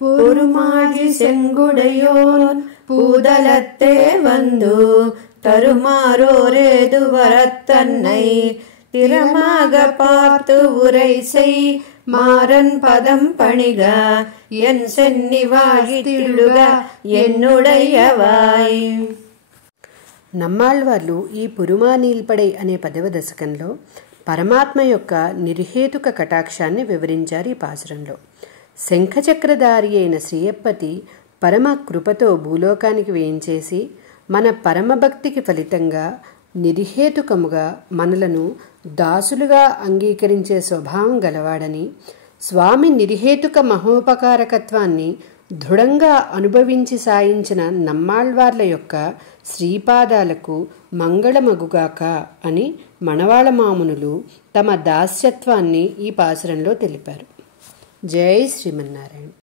பொருமாகி செங்குடையோன் பூதலத்தே வந்து தருமாறோரேது வரத்தன்னை திறமாக பார்த்து உரை செய் மாறன் பதம் பணிக என் சென்னிவாகி తిడుగ ఎన్నుడయ్యవాయ్. నమ్మాళ్వార్లు ఈ పురుమా నీల్పడై అనే 10వ దశకంలో పరమాత్మ యొక్క నిర్హేతుక కటాక్షాన్ని వివరించారు. ఈ పాసురంలో శంఖచక్రధారి అయిన శ్రీయప్పతి పరమ కృపతో భూలోకానికి వేయించేసి మన పరమభక్తికి ఫలితంగా నిర్హేతుకముగా మనలను దాసులుగా అంగీకరించే స్వభావం గలవాడని, స్వామి నిర్హేతుక మహోపకారకత్వాన్ని దృఢంగా అనుభవించి సాయించిన నమ్మాళ్వార్ల యొక్క శ్రీపాదాలకు మంగళమగుగాక అని మణవాళమామునులు తమ దాస్యత్వాన్ని ఈ పాసురంలో తెలిపారు. జై శ్రీమన్నారాయణ.